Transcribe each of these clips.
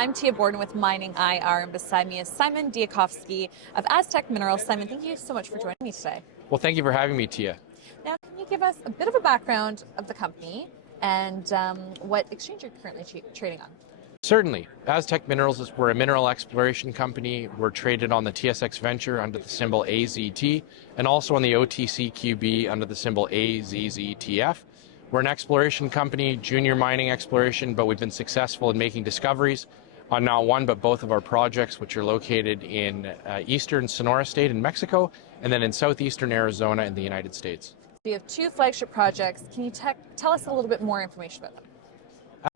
I'm Tia Borden with MiningIR, and beside me is Simon Dyakowski of Aztec Minerals. Simon, thank you so much for joining me today. Well, thank you for having me, Tia. Now, can you give us a bit of a background of the company and what exchange you're currently trading on? Certainly. Aztec Minerals, we're a mineral exploration company. We're traded on the TSX Venture under the symbol AZT and also on the OTCQB under the symbol AZZTF. We're an exploration company, junior mining exploration, but we've been successful in making discoveries on not one, but both of our projects, which are located in eastern Sonora state in Mexico, and then in southeastern Arizona in the United States. You have two flagship projects. Can you tell us a little bit more information about them?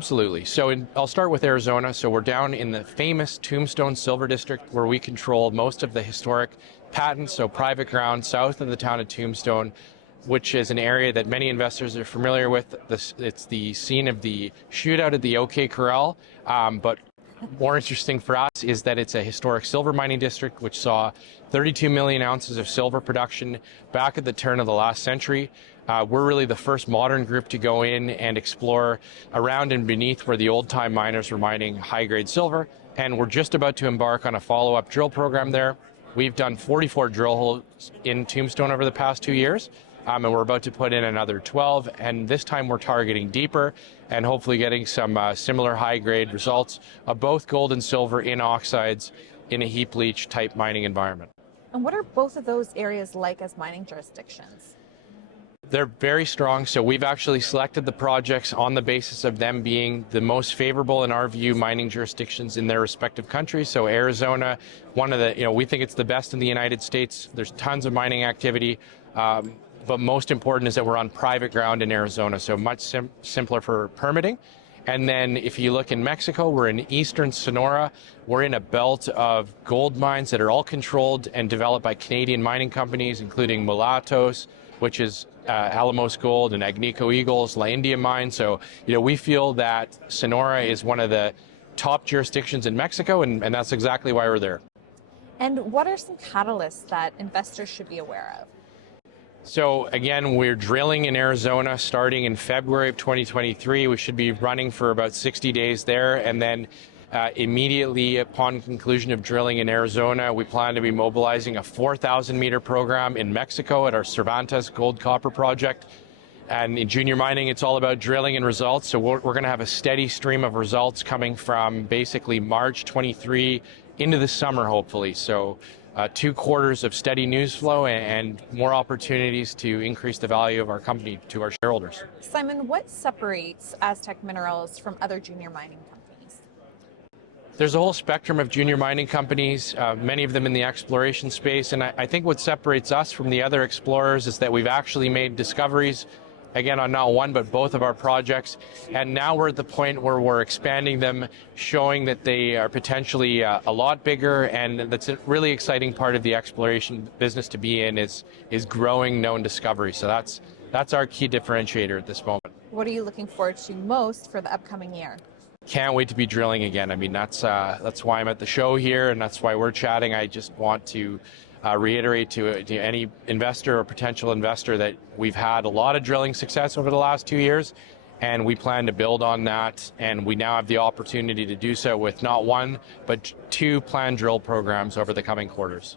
Absolutely. So I'll start with Arizona. So we're down in the famous Tombstone silver district where we control most of the historic patents, so private ground south of the town of Tombstone, which is an area that many investors are familiar with. It's the scene of the shootout at the OK Corral, but more interesting for us is that it's a historic silver mining district which saw 32 million ounces of silver production back at the turn of the last century. We're really the first modern group to go in and explore around and beneath where the old-time miners were mining high-grade silver, and we're just about to embark on a follow-up drill program there. We've done 44 drill holes in Tombstone over the past 2 years, and we're about to put in another 12, and this time we're targeting deeper and hopefully getting some similar high-grade results of both gold and silver in oxides in a heap leach type mining environment. And what are both of those areas like as mining jurisdictions? They're very strong, so we've actually selected the projects on the basis of them being the most favorable, in our view, mining jurisdictions in their respective countries. So Arizona, one of the, we think it's the best in the United States. There's tons of mining activity, but most important is that we're on private ground in Arizona, so much simpler for permitting. And then if you look in Mexico, we're in eastern Sonora. We're in a belt of gold mines that are all controlled and developed by Canadian mining companies, including Mulatos, which is Alamos Gold, and Agnico Eagle's La India mine. So, we feel that Sonora is one of the top jurisdictions in Mexico, and that's exactly why we're there. And what are some catalysts that investors should be aware of? So again, we're drilling in Arizona starting in February of 2023. We should be running for about 60 days there, and then immediately upon conclusion of drilling in Arizona, we plan to be mobilizing a 4,000 meter program in Mexico at our Cervantes gold copper project. And in junior mining, it's all about drilling and results. So we're going to have a steady stream of results coming from basically March 23 into the summer, hopefully. So 2 quarters of steady news flow and more opportunities to increase the value of our company to our shareholders. Simon, what separates Aztec Minerals from other junior mining companies? There's a whole spectrum of junior mining companies, many of them in the exploration space, and I think what separates us from the other explorers is that we've actually made discoveries, again, on not one, but both of our projects, and now we're at the point where we're expanding them, showing that they are potentially a lot bigger, and that's a really exciting part of the exploration business to be in is growing known discovery. So that's our key differentiator at this moment. What are you looking forward to most for the upcoming year? Can't wait to be drilling again. I mean, that's why I'm at the show here, and that's why we're chatting. I just want to reiterate to any investor or potential investor that we've had a lot of drilling success over the last 2 years, and we plan to build on that, and we now have the opportunity to do so with not one, but 2 planned drill programs over the coming quarters.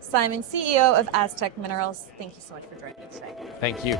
Simon, CEO of Aztec Minerals, thank you so much for joining me today. Thank you.